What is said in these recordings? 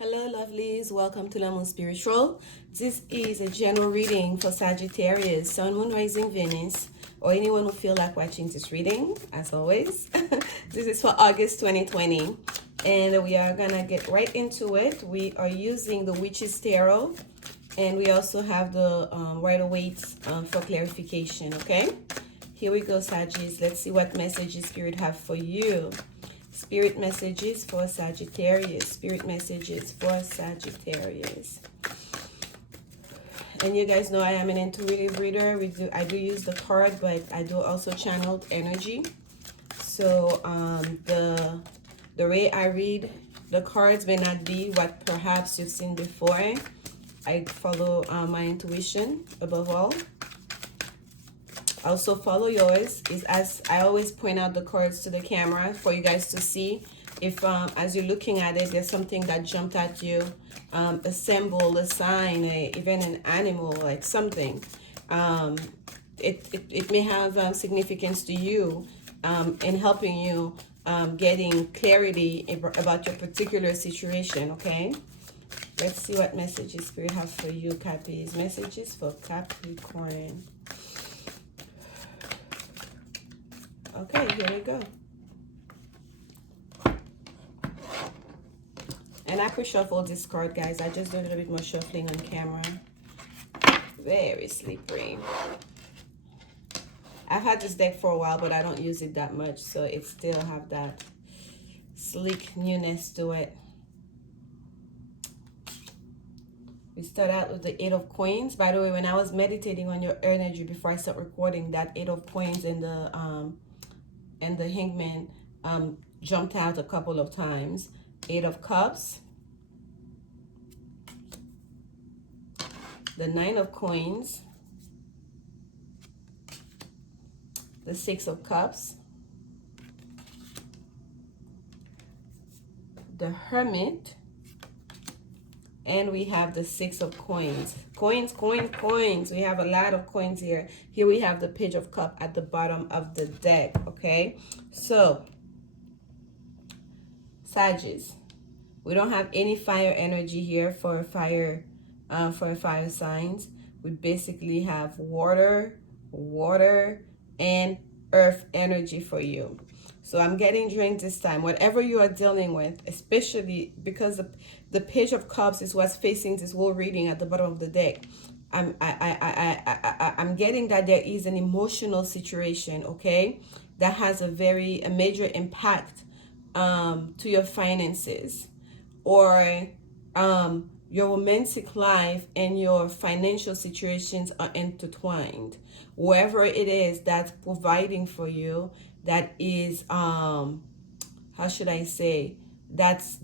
Hello, lovelies. Welcome to Lanmouspiritual. This is a general reading for Sagittarius, Sun, Moon, Rising, Venus, or anyone who feel like watching this reading, as always. This is for August 2020, and we are going to get right into it. We are using the Witch's Tarot, and we also have the Rider-Waite for clarification, okay? Here we go, Sagittarius. Let's see what messages Spirit have for you. Spirit messages for Sagittarius. Spirit messages for Sagittarius. And you guys know I am an intuitive reader. I do use the card, but I do also channeled energy. So the way I read the cards may not be what perhaps you've seen before. I follow my intuition above all. Also follow yours. Is as I always point out the cards to the camera for you guys to see if as you're looking at it there's something that jumped at you, a symbol, a sign, even an animal, like something. It may have significance to you in helping you getting clarity about your particular situation. Okay, let's see what messages Spirit have for you, Cappies. Messages for Capricorn. Okay, here we go. And I could shuffle this card, guys. I just do a little bit more shuffling on camera. Very slippery. I've had this deck for a while, but I don't use it that much, so it still have that sleek newness to it. We start out with the Eight of Coins. By the way, when I was meditating on your energy before I start recording, that Eight of Coins and the Hangman jumped out a couple of times. Eight of Cups, the Nine of Coins, the Six of Cups, the Hermit, and we have the Six of Coins. Coins, coins, coins. We have a lot of coins here. Here we have the Page of Cups at the bottom of the deck, okay? So, Sagittarius, we don't have any fire energy here for fire signs. We basically have water, and earth energy for you. So I'm getting during this time, whatever you are dealing with, especially because the Page of Cups is what's facing this whole reading at the bottom of the deck. I'm getting that there is an emotional situation, okay, that has a major impact to your finances, or your romantic life and your financial situations are intertwined. Wherever it is that's providing for you, that is how should I say, that's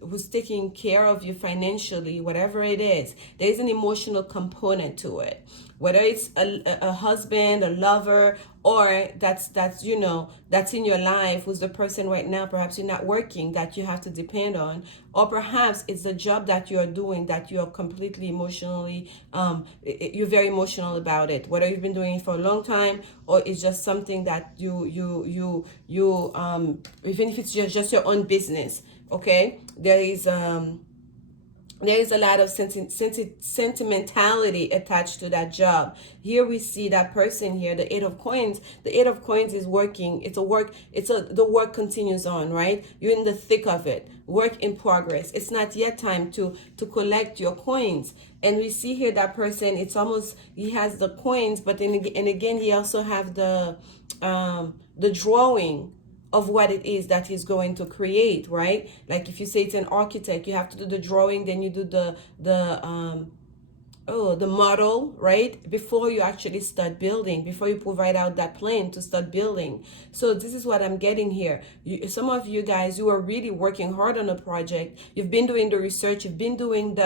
who's taking care of you financially, whatever it is, there's an emotional component to it. Whether it's a husband, a lover, or that's you know, that's in your life, who's the person right now, perhaps you're not working, that you have to depend on, or perhaps it's the job that you're doing that you're completely emotionally, you're very emotional about it, whether you've been doing it for a long time, or it's just something that you even if it's just your own business, okay? There is a lot of sentimentality attached to that job. Here we see that person here, the Eight of Coins. The Eight of Coins is working. The work continues on, right? You're in the thick of it. Work in progress. It's not yet time to collect your coins. And we see here that person, it's almost, he has the coins, but then again, he also have the drawing of what it is that he's going to create, right? Like if you say it's an architect, you have to do the drawing, then you do the model, right? Before you actually start building, before you provide out that plan to start building. So this is what I'm getting here. Some of you guys, you are really working hard on a project. You've been doing the research. You've been doing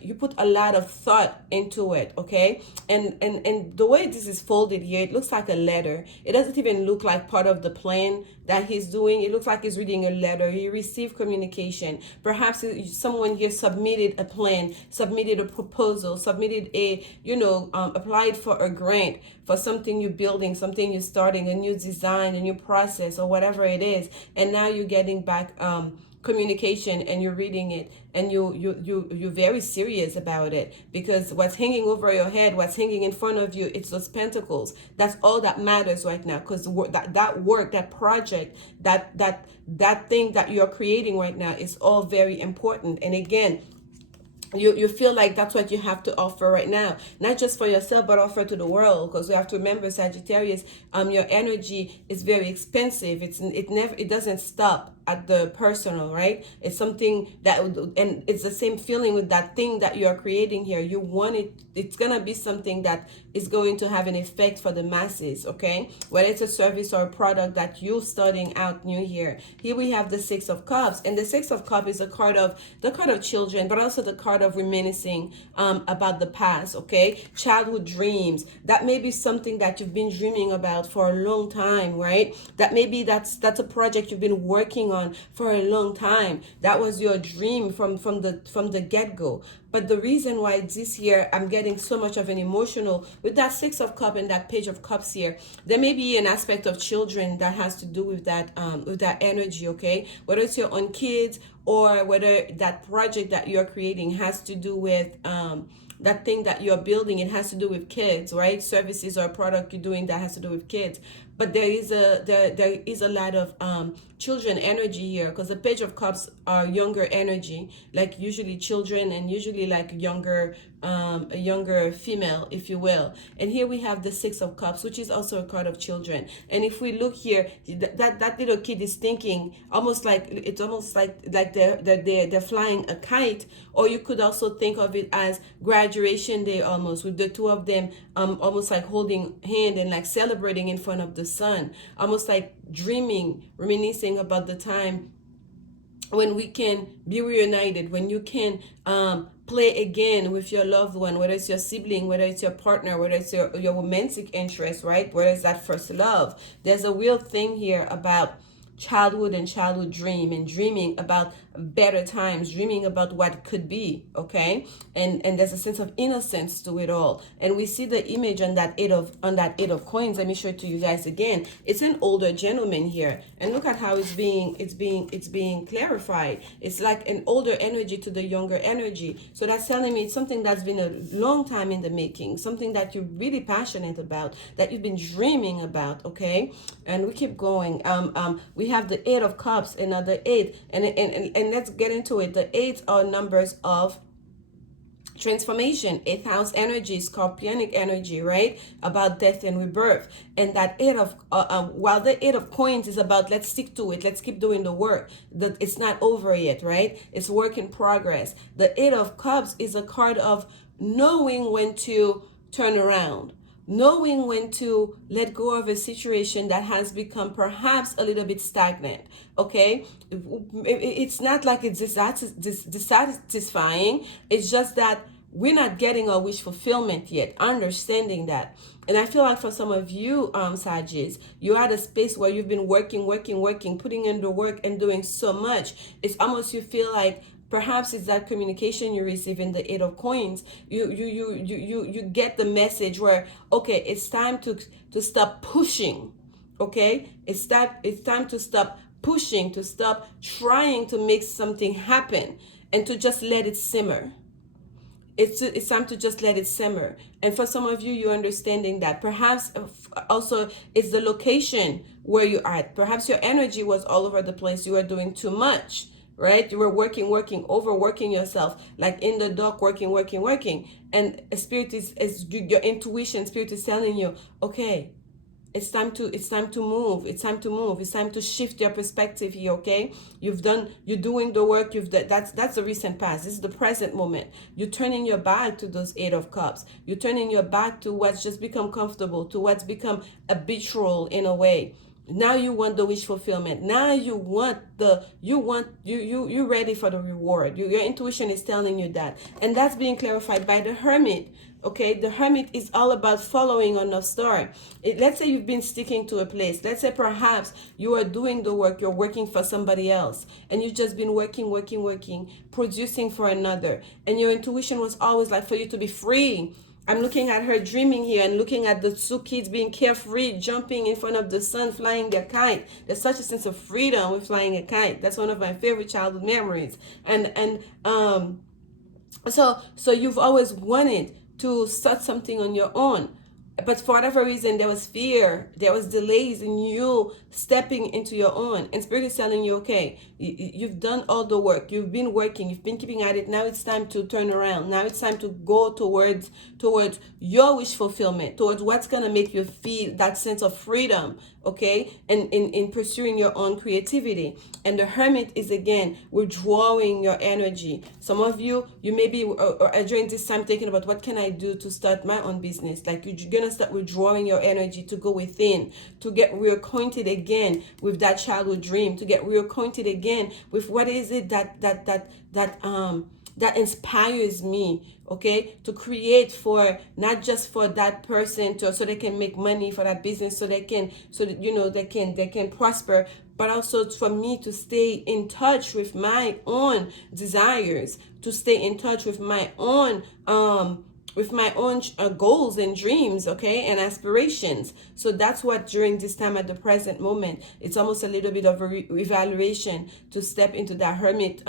you put a lot of thought into it, okay? And the way this is folded here, it looks like a letter. It doesn't even look like part of the plan that he's doing. It looks like he's reading a letter. He received communication. Perhaps someone here submitted a plan, submitted a proposal, submitted applied for a grant for something you're building, something you're starting, a new design, a new process, or whatever it is. And now you're getting back communication and you're reading it, and you're very serious about it, because what's hanging over your head, what's hanging in front of you, it's those pentacles. That's all that matters right now, because that work, that project, that thing that you're creating right now is all very important. And again, you feel like that's what you have to offer right now, not just for yourself but offer to the world, because we have to remember, Sagittarius, your energy is very expensive. It doesn't stop at the personal, right? It's something that, and it's the same feeling with that thing that you are creating here. You want it, it's gonna be something that is going to have an effect for the masses, okay? Whether it's a service or a product that you're starting out new here. Here we have the Six of Cups, and the Six of Cups is the card of children, but also the card of reminiscing about the past, okay? Childhood dreams. That may be something that you've been dreaming about for a long time, right? That maybe that's a project you've been working on for a long time. That was your dream from the get-go. But the reason why this year I'm getting so much of an emotional with that Six of Cups and that Page of Cups here, there may be an aspect of children that has to do with that energy, okay? Whether it's your own kids, or whether that project that you're creating has to do with that thing that you're building, it has to do with kids, right? Services or product you're doing that has to do with kids. But there is a lot of children energy here, because the Page of Cups are younger energy, like usually children, and usually like a younger female, if you will. And here we have the Six of Cups, which is also a card of children. And if we look here, that little kid is thinking almost like they're flying a kite, or you could also think of it as graduation day, almost, with the two of them almost like holding hand and like celebrating in front of the sun, almost like dreaming, reminiscing about the time when we can be reunited, when you can play again with your loved one, whether it's your sibling, whether it's your partner, whether it's your romantic interest, right? Whether it's that first love. There's a real thing here about childhood and childhood dream, and dreaming about better times, dreaming about what could be, okay? And there's a sense of innocence to it all. And we see the image on that eight of coins. Let me show it to you guys again. It's an older gentleman here, and look at how it's being clarified. It's like an older energy to the younger energy. So that's telling me it's something that's been a long time in the making, something that you're really passionate about, that you've been dreaming about, okay? And we keep going. We have the Eight of Cups, another eight, and let's get into it. The eights are numbers of transformation, eighth house energy, scorpionic energy, right? About death and rebirth. And that eight of while the Eight of Coins is about let's stick to it, let's keep doing the work, that it's not over yet, right? It's work in progress. The Eight of Cups is a card of knowing when to turn around, knowing when to let go of a situation that has become perhaps a little bit stagnant, okay? It's not like it's dissatisfying. It's just that we're not getting our wish fulfillment yet, understanding that. And I feel like for some of you, Sagittarius, you're at a space where you've been working, putting in the work and doing so much. It's almost, you feel like perhaps it's that communication you receive in the Eight of Coins. You get the message where, okay, it's time to stop pushing. Okay, it's time to stop pushing, to stop trying to make something happen, and to just let it simmer. It's time to just let it simmer. And for some of you, you're understanding that perhaps also it's the location where you are at. Perhaps your energy was all over the place. You were doing too much, right? You were working, overworking yourself, like in the dark, working. And spirit is your intuition, spirit is telling you, okay, it's time to move. It's time to shift your perspective here, okay? You're doing the work, that's the recent past. This is the present moment. You're turning your back to those Eight of Cups. You're turning your back to what's just become comfortable, to what's become habitual in a way. Now you want the wish fulfillment. Now you're ready for the reward. Your intuition is telling you that. And that's being clarified by the Hermit. Okay, the Hermit is all about following on North Star. Let's say you've been sticking to a place. Let's say perhaps you are doing the work, you're working for somebody else, and you've just been working, producing for another. And your intuition was always like for you to be free. I'm looking at her dreaming here and looking at the two kids being carefree, jumping in front of the sun, flying their kite. There's such a sense of freedom with flying a kite. That's one of my favorite childhood memories. So you've always wanted to start something on your own, but for whatever reason there was fear, there was delays in you stepping into your own, and spirit is telling you, okay, you've done all the work, you've been working, you've been keeping at it, now it's time to turn around, now it's time to go towards your wish fulfillment, towards what's gonna make you feel that sense of freedom, okay, and in pursuing your own creativity. And the Hermit is again withdrawing your energy. Some of you may be during this time thinking about, what can I do to start my own business? Like, you're gonna start withdrawing your energy to go within, to get reacquainted again with that childhood dream, to get reacquainted again with what is it that inspires me, okay, to create for, not just for that person so they can make money, for that business, so that they can prosper, but also for me to stay in touch with my own desires, to stay in touch with my own goals and dreams, okay, and aspirations. So that's what, during this time, at the present moment, it's almost a little bit of a evaluation to step into that hermit,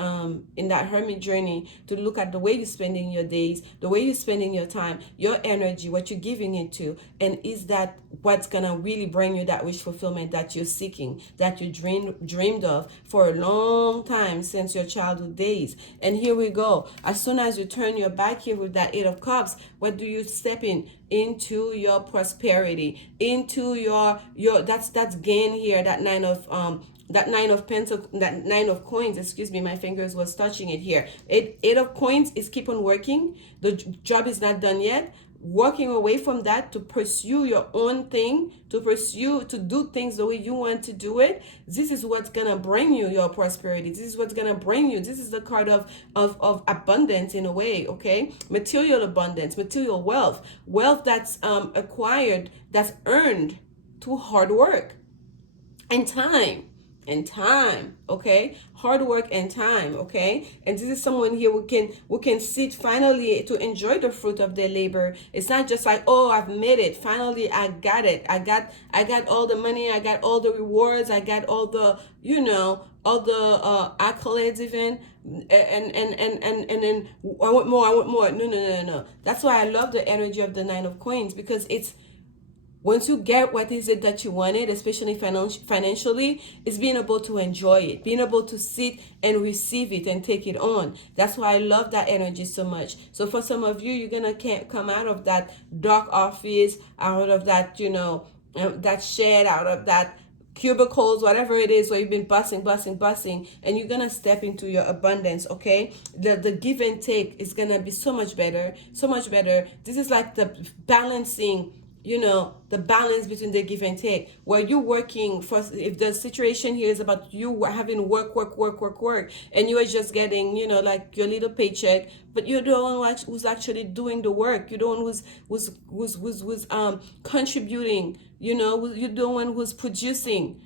in that hermit journey, to look at the way you're spending your days, the way you're spending your time, your energy, what you're giving it to, and is that what's gonna really bring you that wish fulfillment that you're seeking, that you dreamed of for a long time, since your childhood days. And here we go. As soon as you turn your back here with that Eight of Cups, what do you step into your prosperity, into your that's gain here, that Nine of Coins, excuse me, my fingers was touching it here. Eight of Coins is keep on working. The job is not done yet. Walking away from that to pursue your own thing, to do things the way you want to do it. This is what's gonna bring you your prosperity. This is what's gonna bring you. This is the card of abundance, in a way, okay? Material abundance, material wealth that's acquired, that's earned through hard work and time. Okay, hard work and time, okay. And this is someone here who can sit finally to enjoy the fruit of their labor. It's not just like, oh, I've made it, finally I got it, I got all the money, I got all the rewards, I got all the all the accolades even, and then I want more. No. That's why I love the energy of the Nine of Coins, because it's, once you get what is it that you wanted, especially financially, it's being able to enjoy it, being able to sit and receive it and take it on. That's why I love that energy so much. So for some of you, you're gonna can't come out of that dark office, out of that, that shed, out of that cubicles, whatever it is, where you've been busting, and you're gonna step into your abundance, okay? The give and take is gonna be so much better. This is like the balancing, the balance between the give and take, where you're working for, if the situation here is about you having work, and you are just getting, like your little paycheck, but you're the one who's actually doing the work. You're the one who's contributing, you're the one who's producing.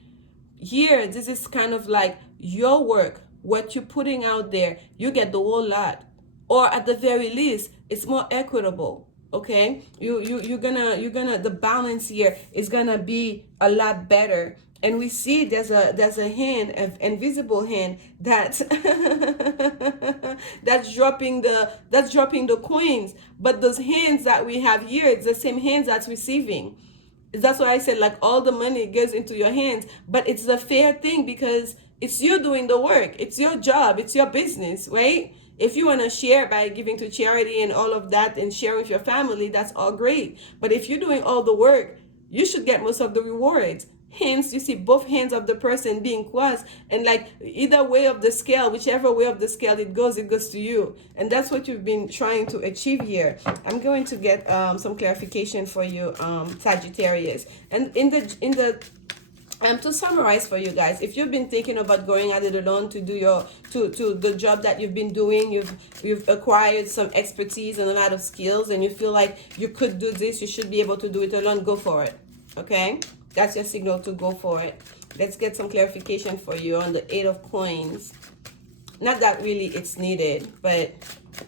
Here, this is kind of like your work, what you're putting out there, you get the whole lot, or at the very least, it's more equitable. Okay, you're gonna the balance here is gonna be a lot better. And we see there's a hand, an invisible hand, that's that's dropping the coins. But those hands that we have here, it's the same hands that's receiving. That's why I said, like, all the money goes into your hands, but it's a fair thing, because it's you doing the work, it's your job, it's your business, right? If you want to share by giving to charity and all of that and share with your family, that's all great. But if you're doing all the work, you should get most of the rewards. Hence, you see both hands of the person being crossed, and like either way of the scale, whichever way of the scale it goes to you. And that's what you've been trying to achieve here. I'm going to get some clarification for you, Sagittarius. And to summarize for you guys, if you've been thinking about going at it alone to do to the job that you've been doing, you've acquired some expertise and a lot of skills, and you feel like you could do this, you should be able to do it alone, go for it. Okay, that's your signal to go for it. Let's get some clarification for you on the Eight of Coins. Not that really it's needed, but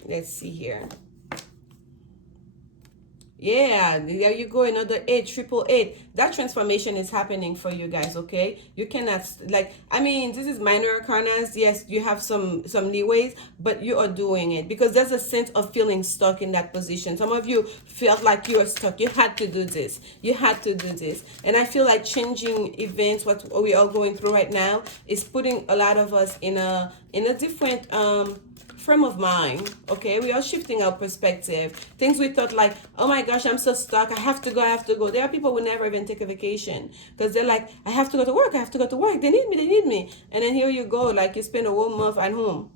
let's see here. Yeah, there you go, another eight, triple eight. That transformation is happening for you guys, okay? You cannot, like, I mean, this is minor arcanas. Yes, you have some leeways, but you are doing it because there's a sense of feeling stuck in that position. Some of you felt like you were stuck. You had to do this. You had to do this. And I feel like changing events, what we are going through right now, is putting a lot of us in a different frame of mind. Okay, we are shifting our perspective. Things we thought like, oh my gosh, I'm so stuck, I have to go. There are people who never even take a vacation because they're like, I have to go to work, they need me. And then here you go, like you spend a whole month at home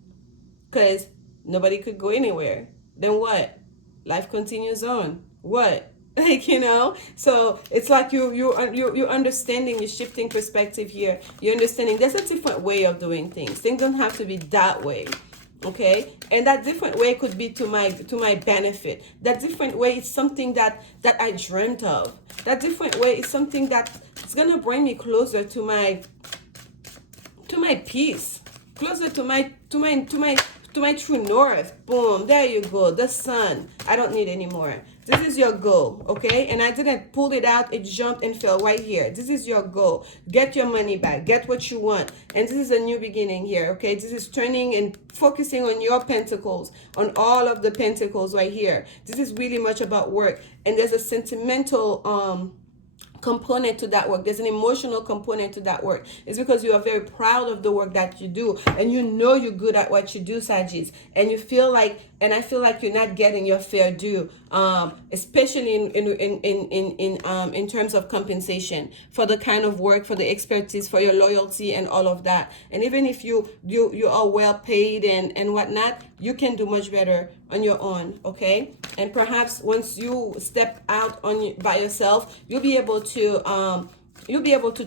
because nobody could go anywhere. Then what? Life continues on. What? Like, so it's like you're understanding, you're shifting perspective here. You're understanding there's a different way of doing things don't have to be that way. Okay, and that different way could be to my benefit. That different way is something that I dreamt of. That different way is something that is gonna bring me closer to my peace, closer to my true north. Boom, there you go. The sun, I don't need anymore. This is your goal, okay? And I didn't pull it out, it jumped and fell right here. This is your goal. Get your money back, get what you want. And this is a new beginning here, okay? This is turning and focusing on your pentacles, on all of the pentacles right here. This is really much about work. And there's a sentimental component to that work. There's an emotional component to that work. It's because you are very proud of the work that you do, and you know you're good at what you do, Sagittarius, and you feel like, and I feel like you're not getting your fair due, especially in terms of compensation for the kind of work, for the expertise, for your loyalty, and all of that. And even if you are well paid and whatnot, you can do much better on your own, okay? And perhaps once you step out by yourself, you'll be able to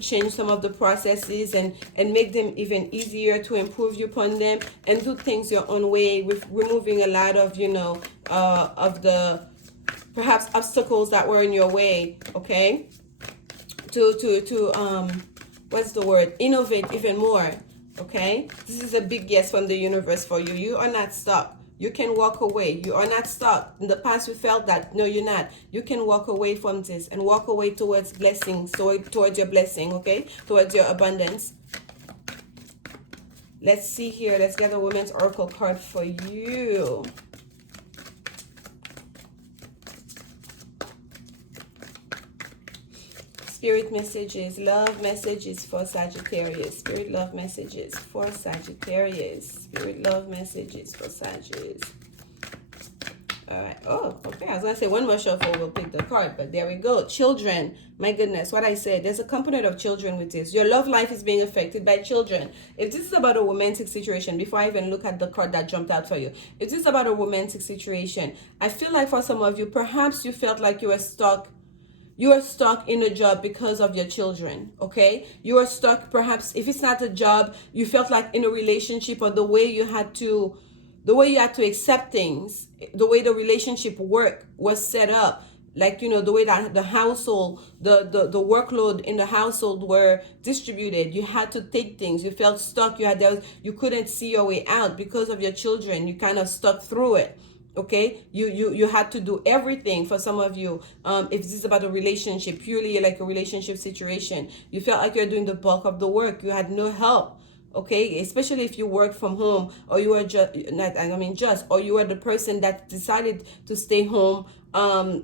change some of the processes and make them even easier, to improve upon them and do things your own way, with removing a lot of of the perhaps obstacles that were in your way, okay? To what's the word, innovate even more, okay? This is a big yes from the universe for you. You are not stuck. You can walk away. You are not stuck. In the past, you felt that. No, you're not. You can walk away from this and walk away towards blessings, towards your blessing, okay? Towards your abundance. Let's see here. Let's get a woman's oracle card for you. Spirit messages, love messages for Sagittarius. Spirit love messages for Sagittarius. Spirit love messages for Sagittarius. All right. Oh, okay. I was going to say one more shuffle, we'll pick the card, but there we go. Children. My goodness, what I said. There's a component of children with this. Your love life is being affected by children. If this is about a romantic situation, before I even look at the card that jumped out for you, if this is about a romantic situation, I feel like for some of you, perhaps you felt like you were stuck. You are stuck in a job because of your children, okay? You are stuck, perhaps, if it's not a job, you felt like in a relationship, or the way you had to accept things, the way the relationship work was set up, like, the way that the household, the workload in the household were distributed. You had to take things. You felt stuck. You couldn't see your way out because of your children. You kind of stuck through it. Okay, you had to do everything. For some of you, if this is about a relationship, purely like a relationship situation, you felt like you're doing the bulk of the work. You had no help. Okay, especially if you work from home, or you were or you were the person that decided to stay home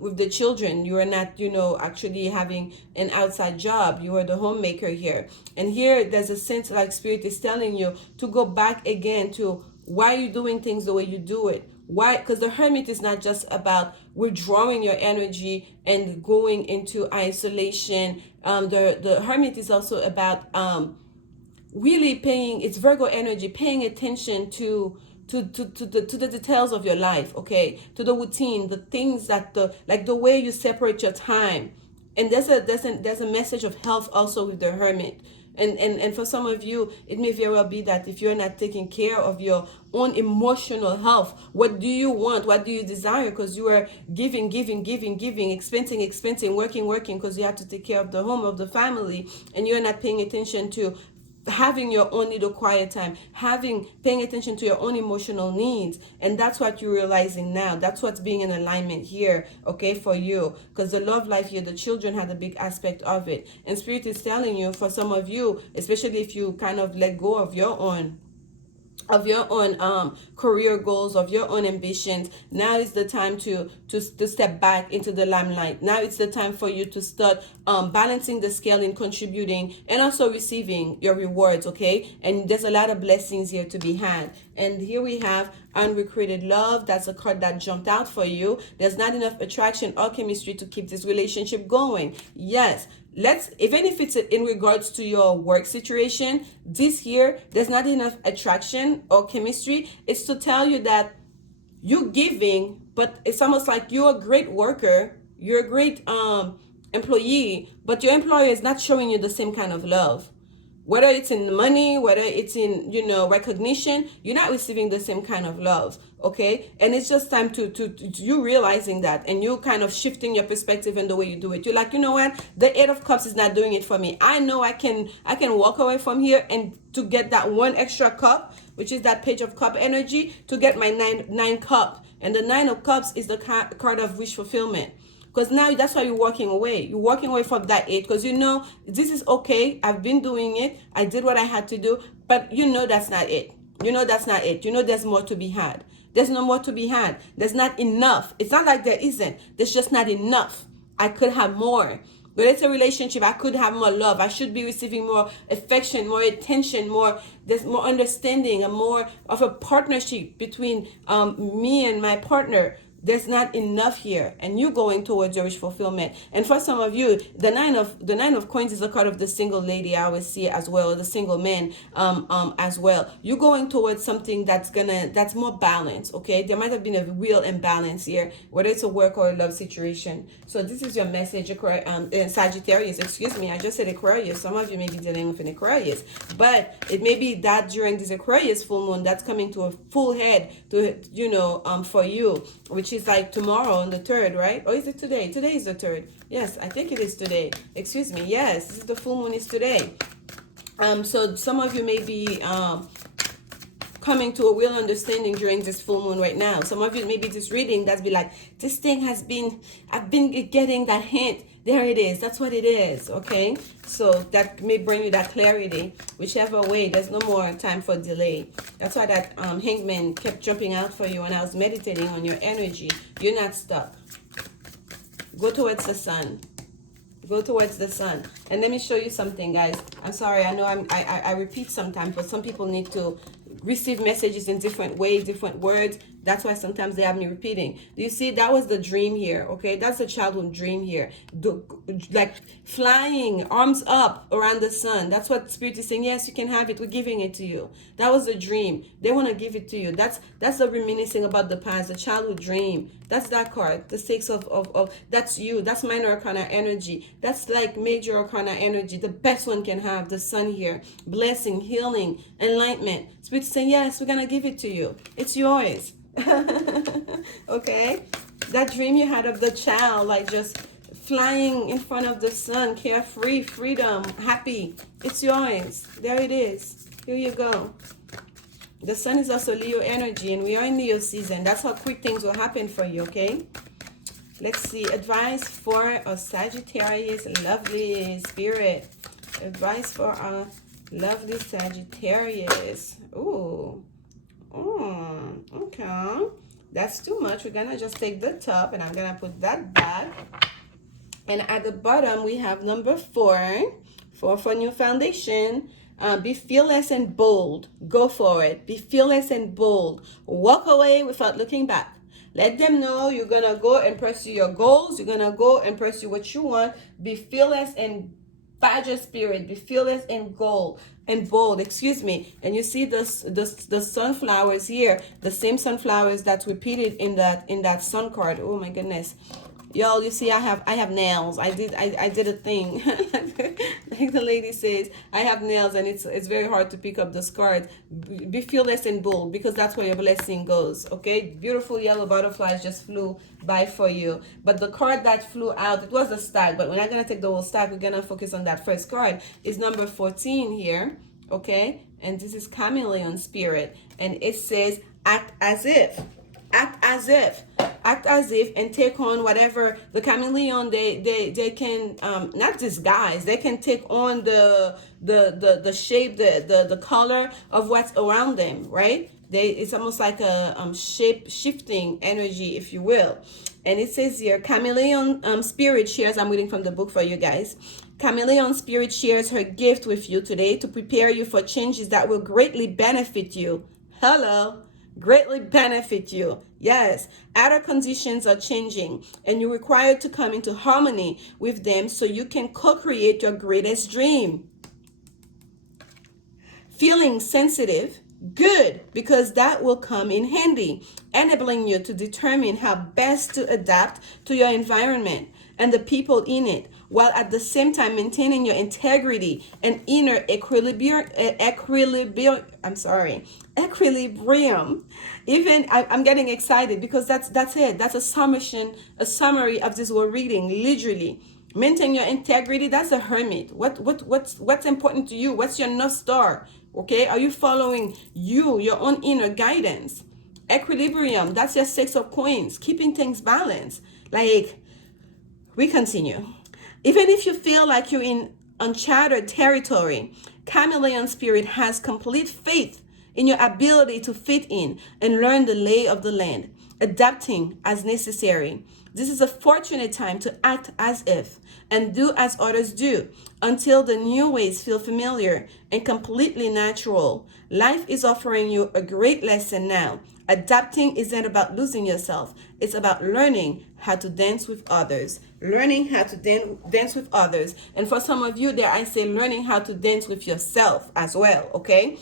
with the children. You were not, actually having an outside job. You were the homemaker here. And here there's a sense like Spirit is telling you to go back again to why you're doing things the way you do it. Why? Because the Hermit is not just about withdrawing your energy and going into isolation. The Hermit is also about really paying, it's Virgo energy, paying attention to the details of your life, okay? To the routine, the things that the way you separate your time. And there's a message of health also with the Hermit. And for some of you, it may very well be that if you're not taking care of your own emotional health, what do you want? What do you desire? Because you are giving, expensing, working, because you have to take care of the home, of the family, and you're not paying attention to having your own little quiet time, paying attention to your own emotional needs. And that's what you're realizing now. That's what's being in alignment here, okay, for you. Because the love life here, the children had a big aspect of it. And Spirit is telling you, for some of you, especially if you kind of let go of your own career goals, of your own ambitions, now is the time to step back into the limelight. Now it's the time for you to start balancing the scale in contributing and also receiving your rewards, okay? And there's a lot of blessings here to be had. And here we have unrequited love. That's a card that jumped out for you. There's not enough attraction or chemistry to keep this relationship going. Yes, even if it's in regards to your work situation, this year there's not enough attraction or chemistry. It's to tell you that you're giving, but it's almost like you're a great worker, you're a great employee, but your employer is not showing you the same kind of love. Whether it's in money, whether it's in, recognition, you're not receiving the same kind of love, okay? And it's just time to you realizing that, and you kind of shifting your perspective in the way you do it. You're like, you know what? The Eight of Cups is not doing it for me. I know I can walk away from here and to get that one extra cup, which is that Page of Cup energy, to get my nine cup. And the Nine of Cups is the card of wish fulfillment. Because now that's why you're walking away. You're walking away from that 8 because this is okay. I've been doing it. I did what I had to do. But that's not it. That's not it. There's more to be had. There's no more to be had. There's not enough. It's not like there isn't. There's just not enough. I could have more. But it's a relationship. I could have more love. I should be receiving more affection, more attention, there's more understanding, and more of a partnership between me and my partner. There's not enough here, and you're going towards your wish fulfillment. And for some of you, the nine of coins is a card of the single lady. I always see it as well, or the single man as well. You're going towards something that's more balanced, okay? There might have been a real imbalance here, whether it's a work or a love situation. So this is your message, Sagittarius. Excuse me, I just said Aquarius. Some of you may be dealing with an Aquarius, but it may be that during this Aquarius full moon, that's coming to a full head for you, which is like tomorrow on the 3rd, right? Or is it today? Today is the 3rd. Yes, I think it is today. Excuse me. Yes, this is the full moon is today. So some of you may be coming to a real understanding during this full moon right now. Some of you maybe just reading that's be like, this thing I've been getting that hint. There it is. That's what it is. Okay. So that may bring you that clarity. Whichever way, there's no more time for delay. That's why that hangman kept jumping out for you when I was meditating on your energy. You're not stuck. Go towards the sun. Go towards the sun. And let me show you something, guys. I'm sorry. I know I repeat sometimes, but some people need to receive messages in different ways, different words. That's why sometimes they have me repeating. Do you see? That was the dream here, okay? That's a childhood dream here. Like flying, arms up around the sun. That's what Spirit is saying. Yes, you can have it. We're giving it to you. That was the dream. They want to give it to you. That's the reminiscing about the past, the childhood dream. That's that card. The 6 of that's you. That's minor arcana energy. That's like major arcana energy. The best one can have. The sun here. Blessing, healing, enlightenment. Spirit is saying, yes, we're going to give it to you. It's yours. Okay, that dream you had of the child, like just flying in front of the sun, carefree, freedom, happy, it's yours. There it is. Here you go. The sun is also Leo energy, and we are in Leo season. That's how quick things will happen for you. Okay, let's see. Advice for a Sagittarius lovely spirit. Advice for a lovely Sagittarius. Ooh. Okay, that's too much. We're gonna just take the top and I'm gonna put that back, and at the bottom we have number 4 for new foundation. Be fearless and bold. Go for it. Be fearless and bold. Walk away without looking back. Let them know you're gonna go and pursue your goals. You're gonna go and pursue what you want. Be fearless and Badger spirit. Be fearless and bold. Excuse me. And you see the sunflowers here, the same sunflowers that's repeated in that sun card. Oh my goodness, y'all, you see I have nails. I did a thing. Like the lady says, I have nails, and it's very hard to pick up this card. Be fearless and bold, because that's where your blessing goes. Okay, beautiful yellow butterflies just flew by for you. But the card that flew out, it was a stack, but we're not gonna take the whole stack. We're gonna focus on that first card. Is number 14 here. okay? And this is chameleon spirit, and it says act as if, act as if, act as if, and take on whatever. The chameleon, they can not disguise, they can take on the shape, the color of what's around them, right? It's almost like a shape shifting energy, if you will. And it says here, chameleon spirit shares, I'm reading from the book for you guys. Chameleon spirit shares her gift with you today to prepare you for changes that will greatly benefit you. Hello. Greatly benefit you. Yes, outer conditions are changing, and you're required to come into harmony with them so you can co-create your greatest dream. Feeling sensitive, good, because that will come in handy, enabling you to determine how best to adapt to your environment and the people in it, while at the same time maintaining your integrity and inner equilibrium. Even I'm getting excited because that's it. That's a summary of this whole reading, literally. Maintain your integrity. That's a hermit. What's important to you? What's your North Star? Okay, are you following your own inner guidance? Equilibrium, that's your Six of Coins, keeping things balanced. Like, we continue. Even if you feel like you're in uncharted territory, chameleon spirit has complete faith in your ability to fit in and learn the lay of the land, adapting as necessary. This is a fortunate time to act as if and do as others do until the new ways feel familiar and completely natural. Life is offering you a great lesson now. Adapting isn't about losing yourself. It's about learning how to dance with others. Learning how to dance with others. And for some of you there, I say learning how to dance with yourself as well, okay?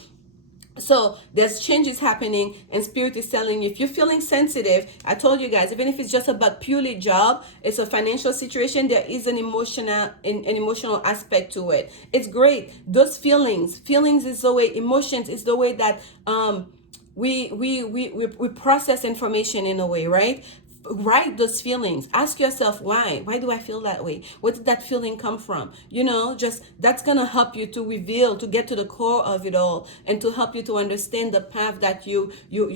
So there's changes happening, and spirit is telling you if you're feeling sensitive, I told you guys, even if it's just about purely job, it's a financial situation, there is an emotional aspect to it. It's great. Those feelings is the way, emotions is the way that we process information in a way, right? Write those feelings. Ask yourself, why do I feel that way? Where did that feeling come from? Just that's gonna help you to reveal, to get to the core of it all, and to help you to understand the path that you're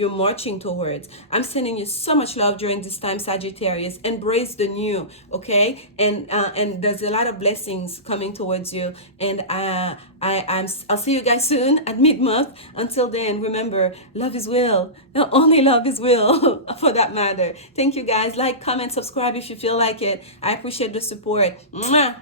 marching towards. I'm sending you so much love during this time, Sagittarius. Embrace the new, okay? And there's a lot of blessings coming towards you, and I'll see you guys soon at mid-month. Until then, remember, love is will. Only love is will, for that matter. Thank you guys. Like, comment, subscribe if you feel like it. I appreciate the support. Mwah!